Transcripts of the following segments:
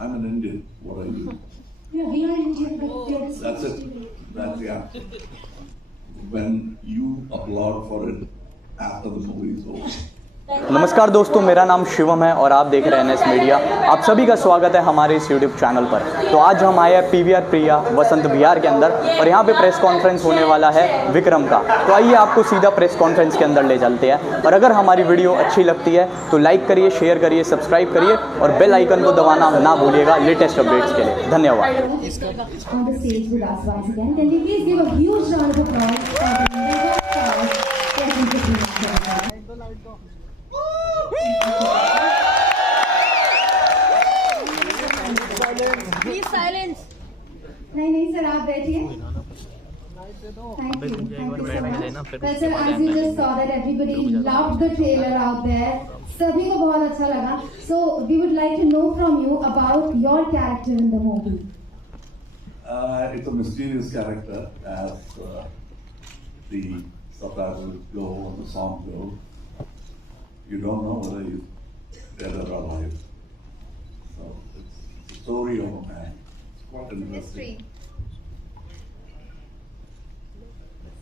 I'm an Indian. What are you? Yeah, we are Indian, but we are That's it. That's yeah. When you applaud for it after the movie is over. नमस्कार दोस्तों, मेरा नाम शिवम है और आप देख रहे हैं एनएस मीडिया। आप सभी का स्वागत है हमारे इस यूट्यूब चैनल पर। तो आज हम आए हैं पीवीआर प्रिया वसंत विहार के अंदर और यहाँ पे प्रेस कॉन्फ्रेंस होने वाला है विक्रम का। तो आइए आपको सीधा प्रेस कॉन्फ्रेंस के अंदर ले चलते हैं। और अगर हमारी वीडियो अच्छी लगती है तो लाइक करिए, शेयर करिए, सब्सक्राइब करिए और बेल आइकन को दबाना ना भूलिएगा लेटेस्ट अपडेट्स के लिए। धन्यवाद। Please silence. नहीं सर, आप बैठिए. Thank you. Thank you so much. Well sir, as you just saw that everybody loved the trailer out there. सभी को बहुत अच्छा लगा. So we would like to know from you about your character in the movie. It's a mysterious character as the subtitles go and the song go. You don't know whether he's dead or alive. So it's a story of a man. It's quite interesting.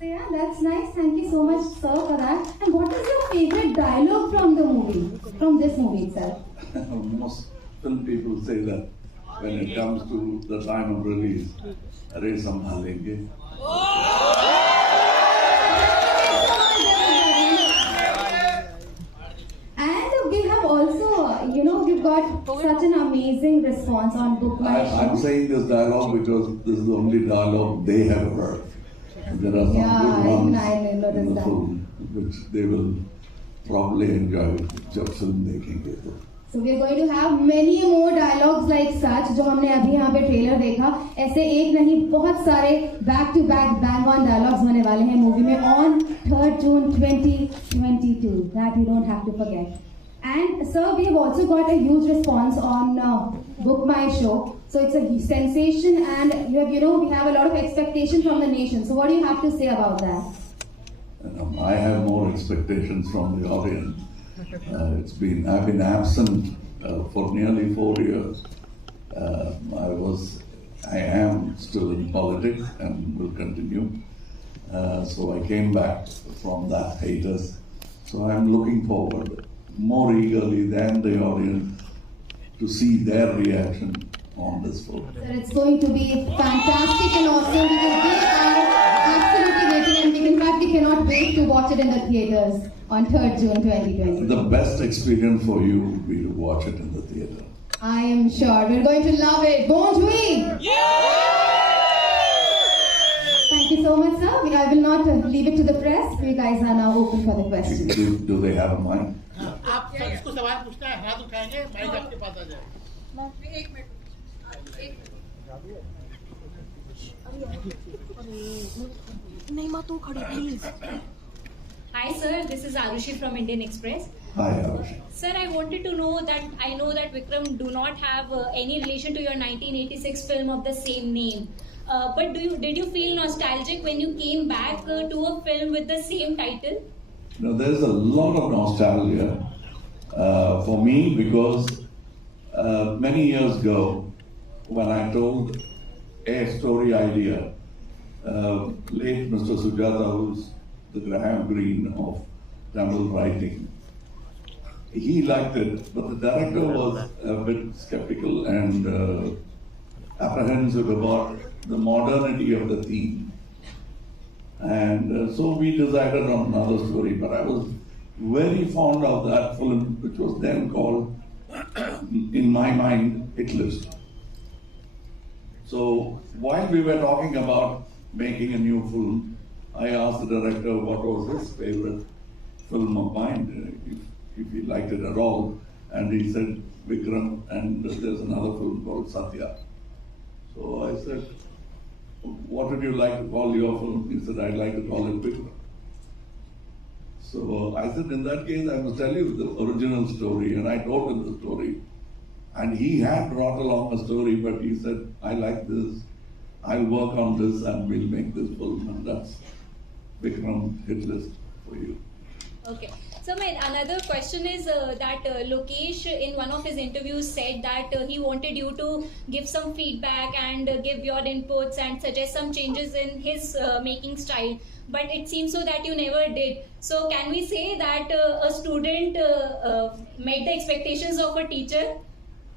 So yeah, that's nice. Thank you so much, sir, for that. And what is your favorite dialogue from the movie, from this movie itself? Most film people say that when it comes to the time of release, "Arey sambhalenge." And we have also, we've got such an amazing response on Book My Show. I'm saying this dialogue because this is the only dialogue they have heard. There are some good ones in the film which they will probably enjoy जब film देखेंगे तो. So we are going to have many more dialogues like such जो हमने अभी यहाँ पे trailer देखा. ऐसे एक नहीं, बहुत सारे back to back bang on dialogues होने वाले हैं मूवी में on 3rd June 2022. That you don't have to forget. And sir, we have also got a huge response on Book My Show. So it's a sensation, and we have a lot of expectation from the nation. So what do you have to say about that? I have more expectations from the audience. I've been absent for nearly 4 years. I am still in politics and will continue. So I came back from that hiatus. So I'm looking forward more eagerly than the audience to see their reaction on this film. Sir, it's going to be fantastic and awesome because we are absolutely waiting, and in fact we cannot wait to watch it in the theaters on 3rd June 2020. The best experience for you would be to watch it in the theater. I am sure we're going to love it, won't we? Yeah! Thank you so much, sir. I will not leave it to the press. You guys are now open for the questions. Do they have a mic? आप इसको सवाल पूछना है, हाथ उठाएंगे, mic आपके पास आ जाए. एक मिनट. नहीं माँ तू खड़ी please. Hi sir, this is Arushi from Indian Express. Hi, Haasan. Sir, I wanted to know that I know that Vikram do not have any relation to your 1986 film of the same name. But did you feel nostalgic when you came back to a film with the same title? There's a lot of nostalgia for me because many years ago, when I told a story idea, late Mr. Sujata, who's the Graham Greene of Tamil writing, he liked it, but the director was a bit skeptical and apprehensive about the modernity of the theme. And so we decided on another story, but I was very fond of that film, which was then called, in my mind, Hitlist. So while we were talking about making a new film, I asked the director what was his favorite film of mine, if he liked it at all, and he said Vikram, and there's another film called Satya. So I said, what would you like to call your film? He said, I'd like to call it Vikram. So I said, in that case, I must tell you the original story, and I told him the story. And he had brought along a story, but he said, I like this, I'll work on this and we'll make this film, and that's Vikram Hitlist for you. Okay. So my another question is that Lokesh in one of his interviews said that he wanted you to give some feedback and give your inputs and suggest some changes in his making style. But it seems so that you never did. So can we say that a student met the expectations of a teacher?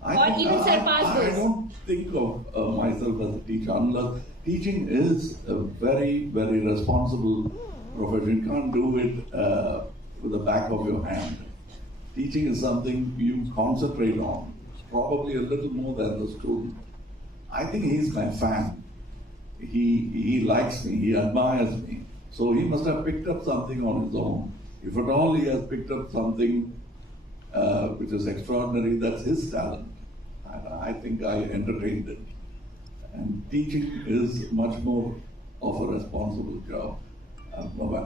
Or even surpass I those? don't think of myself as a teacher, unless teaching is a very, very responsible profession. You can't do it with the back of your hand. Teaching is something you concentrate on, probably a little more than the student. I think he's my fan. He likes me, he admires me. So he must have picked up something on his own. If at all he has picked up something which is extraordinary, that's his talent. And I think I entertained it. And teaching is much more of a responsible job.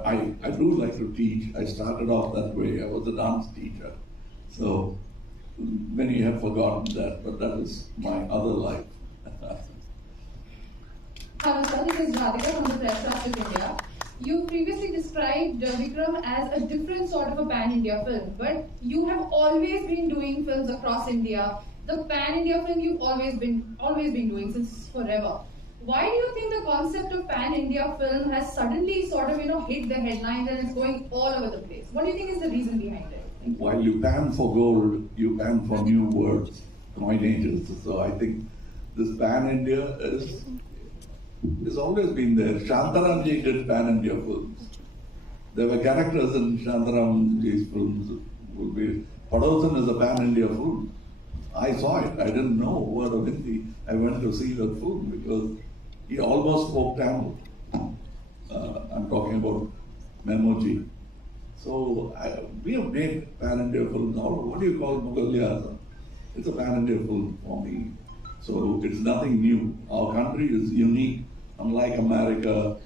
I do like to teach. I started off that way. I was a dance teacher. So many have forgotten that, but that is my other life. Hello sir, this is Radhika from the Press Club of India. You previously described Vikram as a different sort of a pan-India film, but you have always been doing films across India. The pan-India film you've always been doing since forever. Why do you think the concept of pan-India film has suddenly sort of hit the headlines and it's going all over the place? What do you think is the reason behind it? While you pan for gold, you pan for new words, coinages. So I think this pan-India is always been there. Shantaramji did pan-India films. There were characters in Shantaramji's films. Padosan is a pan-India film. I saw it. I didn't know a word of Hindi. I went to see the film because he almost spoke Tamil. I'm talking about Memoji. So we have made pan-India films. What do you call Mughal? It's a pan-India film for me. So it's nothing new. Our country is unique. Unlike America,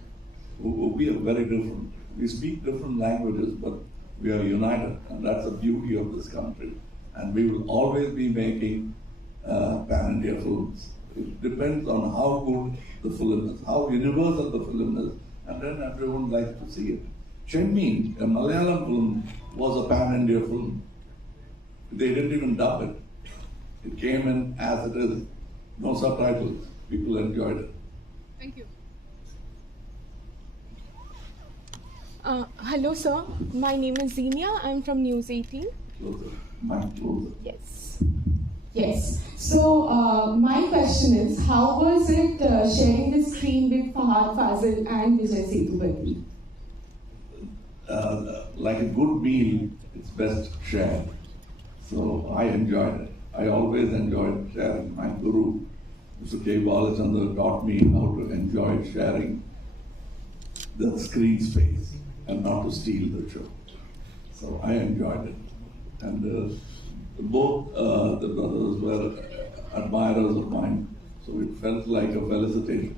we are very different. We speak different languages, but we are united. And that's the beauty of this country. And we will always be making pan-India films. It depends on how good the film is, how universal the film is, and then everyone likes to see it. Chenmeen, a Malayalam film, was a pan-India film. They didn't even dub it. It came in as it is, no subtitles. People enjoyed it. Thank you. Hello, sir. My name is Zenia. I'm from News 18. Closer, much closer. Yes. Yes. So my question is, how was it sharing the screen with Fahadh, Faasil and Vijay Sethupathi? Like a good meal, it's best shared. So I enjoyed it. I always enjoyed sharing. My guru, Mr. K. Balachandra, taught me how to enjoy sharing the screen space and not to steal the show. So I enjoyed it. And both the brothers were admirers of mine, so it felt like a felicitation.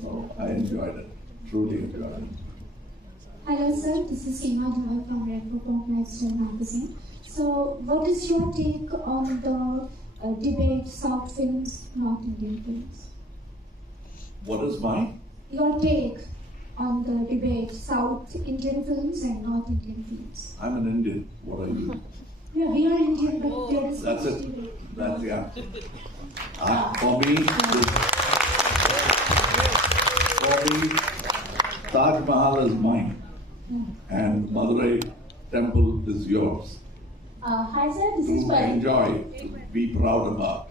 So I enjoyed it, truly enjoyed it. Hello sir, this is Seema Dhawal from Rainbow Pop Lifestyle magazine. So what is your take on the debate South films, North Indian films? What is mine? Your take on the debate South Indian films and North Indian films? I'm an Indian. What are you? Yeah, we are Indian, but there is That's much it. debate. That's the answer. For me, Taj Mahal is mine, and Madurai Temple is yours. Hi sir, this is To Pari. enjoy, to be proud about.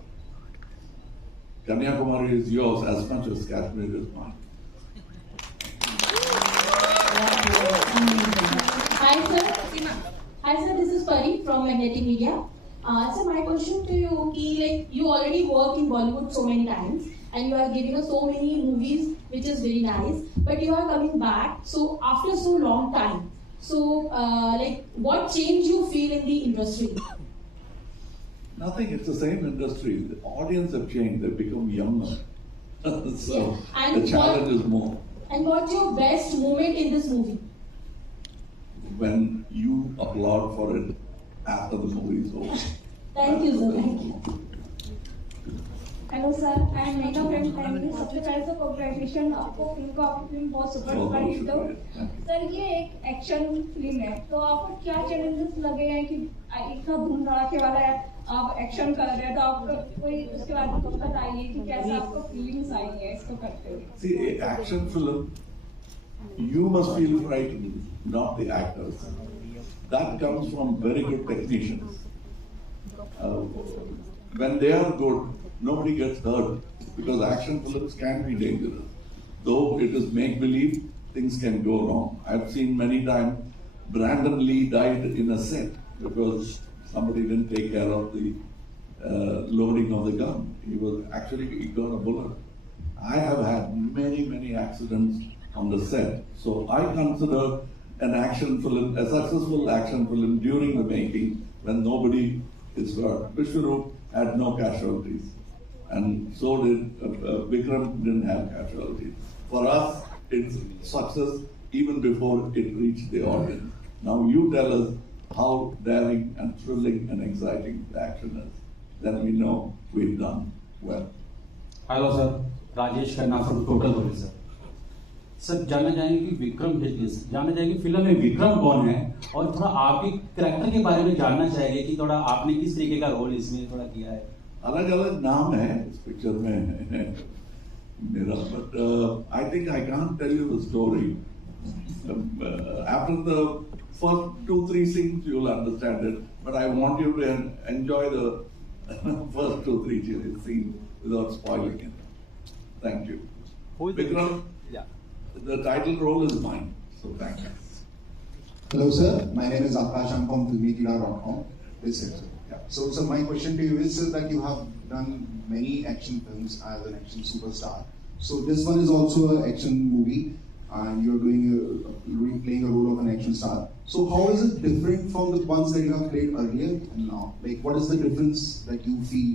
Kanyakumari is yours as much as Kashmir is mine. Hi sir. Hi sir, this is Pari from Magnetic Media. So my question to you is, like, you already work in Bollywood so many times and you are giving us so many movies which is very nice, but you are coming back so after so long time. So like, what change you feel in the industry? Nothing, it's the same industry. The audience have changed, they've become younger. So Yeah. And the challenge is more. And what's your best moment in this movie? When you applaud for it after the movie is over. Thank you, sir. Thank you. Hello sir, I am mega friend family. सबसे पहले तो congratulation आपको, film का आपकी film बहुत super hit हो। Sir ये एक एक्शन फिल्म है, तो आपको क्या चैलेंजेस लगे हैं कि इतना धूम धड़ाके वाला है, आप एक्शन कर रहे हैं, तो आपको कोई उसके बाद बताइए कि कैसे आपको फीलिंग्स आई है इसको करते हुए। See, action film, you must feel frightened, not the actors. That comes from very good technicians. When they are good, nobody gets hurt because action films can be dangerous. Though it is make-believe, things can go wrong. I've seen many times Brandon Lee died in a set because somebody didn't take care of the loading of the gun. He got a bullet. I have had many accidents on the set. So I consider an action film, a successful action film during the making when nobody is hurt. Vishwaroop had no casualties. And so did Vikram didn't have casualties. For us, it's success even before it reached the audience. Now you tell us how daring and thrilling and exciting the action is. Then we know we've done well. Hello sir, Rajesh Khanna from total body sir. Sir जानना चाहेंगे कि Vikram hit list, जानना चाहेंगे film में विक्रम कौन है, और थोड़ा आपके कैरेक्टर के बारे में जानना चाहेंगे कि थोड़ा आपने किस तरीके का रोल इसमें थोड़ा किया है। अलग अलग नाम है इस पिक्चर में मेरा, but I think I can't tell you the story. After the first 2-3 scenes you'll understand it, but I want you to enjoy the first 2-3 scenes without spoiling it. Thank you. Who is Vikram? Yeah. The title role is mine, so thank you. Hello sir, my name is Akash. I'm from filmmedia.com. This is yeah. So my question to you is sir, that you have done many action films as an action superstar. So this one is also an action movie, and you're playing a role of an action star. So how is it different from the ones that you have played earlier and now? Like what is the difference that you feel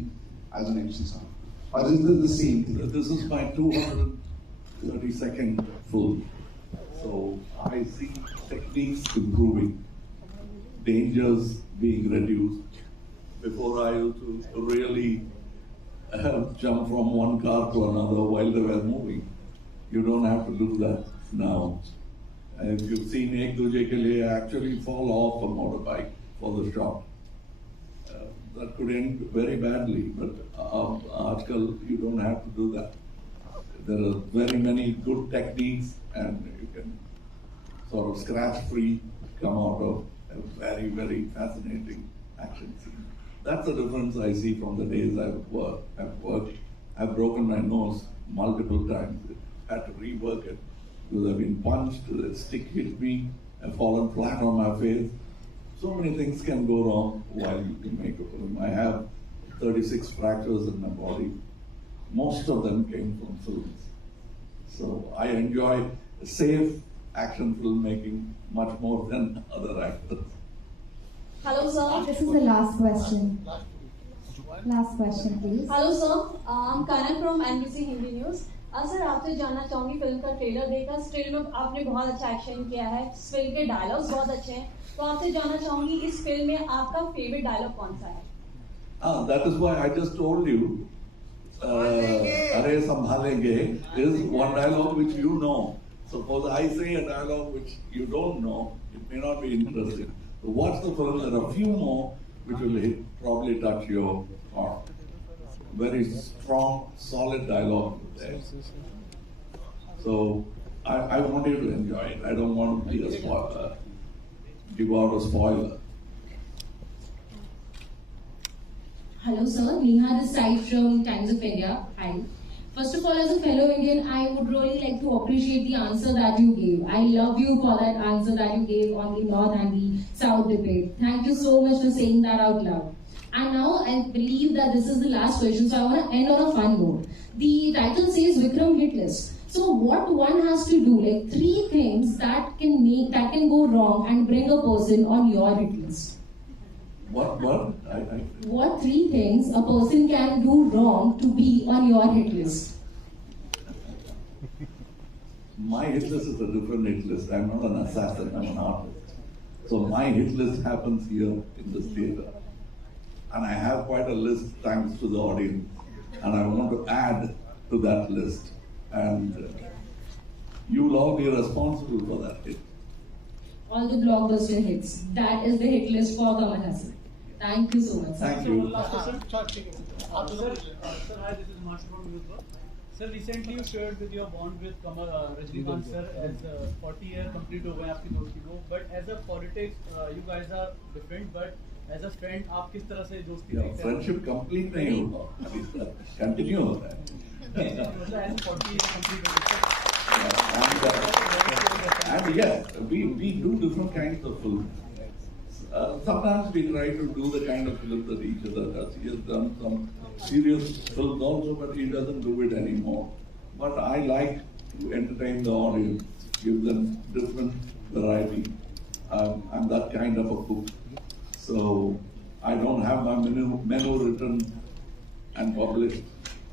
as an action star? Or is it the same thing? This is my 232nd film. So I see techniques improving, dangers being reduced. Before I used to really jump from one car to another while they were moving. You don't have to do that now. And if you've seen Ek Duje Ke Liye, I actually fall off a motorbike for the shot. That could end very badly, but Aajkal you don't have to do that. There are very many good techniques and you can sort of scratch-free come out of a very fascinating action scene. That's the difference I see from the days I've worked. I've broken my nose multiple times. Had to rework it because I've been punched, the stick hit me, I've fallen flat on my face. So many things can go wrong while you make a film. I have 36 fractures in my body. Most of them came from films. So I enjoy safe action filmmaking much more than other actors. Hello sir, This is the last question. Last question, please. Hello sir, I'm Kamal from NBC Hindi News. Sir आपसे जानना चाहूंगी, film का trailer देखा, still में आपने बहुत अच्छा action किया है, फिल्म के डायलॉग्स बहुत अच्छे हैं, तो आपसे जानना चाहूंगी इस फिल्म में आपका फेवरेट डायलॉग कौन सा है? That is why I just told you, Are Sambhalenge is one dialogue which you know. Suppose I say a dialogue which you don't know, it may not be interesting. So watch the film, there are a few more which will probably touch your heart. Very strong, solid dialogue there. So I want you to enjoy it. I don't want to be a spoiler, give out a spoiler. Hello sir, Neha this side from Times of India. Hi. First of all, as a fellow Indian, I would really like to appreciate the answer that you gave. I love you for that answer that you gave on the North and the South debate. Thank you so much for saying that out loud. And now I believe that this is the last question, so I want to end on a fun note. The title says Vikram Hitlist. So what one has to do, like 3 things that can go wrong and bring a person on your hit list. What? What 3 things a person can do wrong to be on your hit list? My hit list is a different hit list. I'm not an assassin, I'm an artist. So my hit list happens here in this theatre. And I have quite a list thanks to the audience. and I want to add to that list. And you will all be responsible for that hit. All the blockbuster hits. That is the hit list for Kamal Haasan. Thank you so much. Thank you. Sir, hi, this is Marsh from Newsroom. Sir, recently you shared with your bond with Kamal, Rajnikant sir, as 40 year complete हो गए आपकी दोस्ती को. But as a politics, you guys are different. But as a friend, आप किस तरह से दोस्ती देखते हैं? Friendship complete नहीं होगा, अभी continue होता है. मतलब as a 40 year complete हो गए. And yeah, we do different kinds of films. Sometimes we try to do the kind of film that each other does. He has done some serious films also, but he doesn't do it anymore. But I like to entertain the audience, give them different variety. I'm that kind of a cook. So I don't have my menu written and published.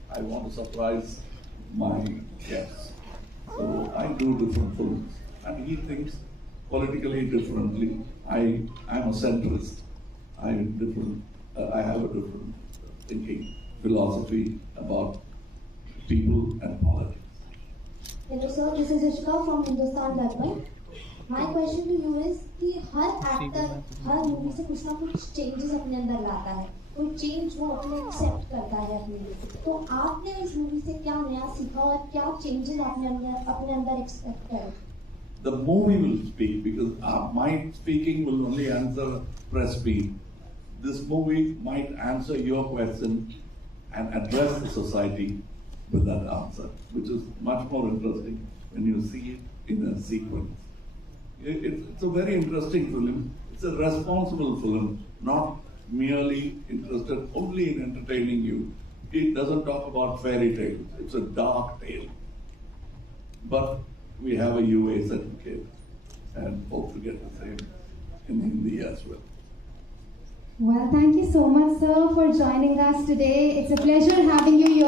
I want to surprise my guests. So I do different films. And he thinks politically differently. I'm a centrist. I have a different thinking, philosophy about people and politics. Hello sir, this is Ishka from Hindustan Darpan. My question to you is कि हर actor हर movie से कुछ ना कुछ changes अपने अंदर लाता है, कोई चेंज वो अपने एक्सेप्ट करता है अपने लिए. तो आपने इस मूवी से क्या नया सीखा और क्या चेंजेस आपने अपने अंदर एक्सपेक्ट करे? The movie will speak because my speaking will only answer press speed. This movie might answer your question and address the society with that answer, which is much more interesting when you see it in a sequence. It's a very interesting film. It's a responsible film, not merely interested only in entertaining you. It doesn't talk about fairy tales. It's a dark tale. But we have a UA certificate and hope to get the same in Hindi as well. Well, thank you so much, sir, for joining us today. It's a pleasure having you here.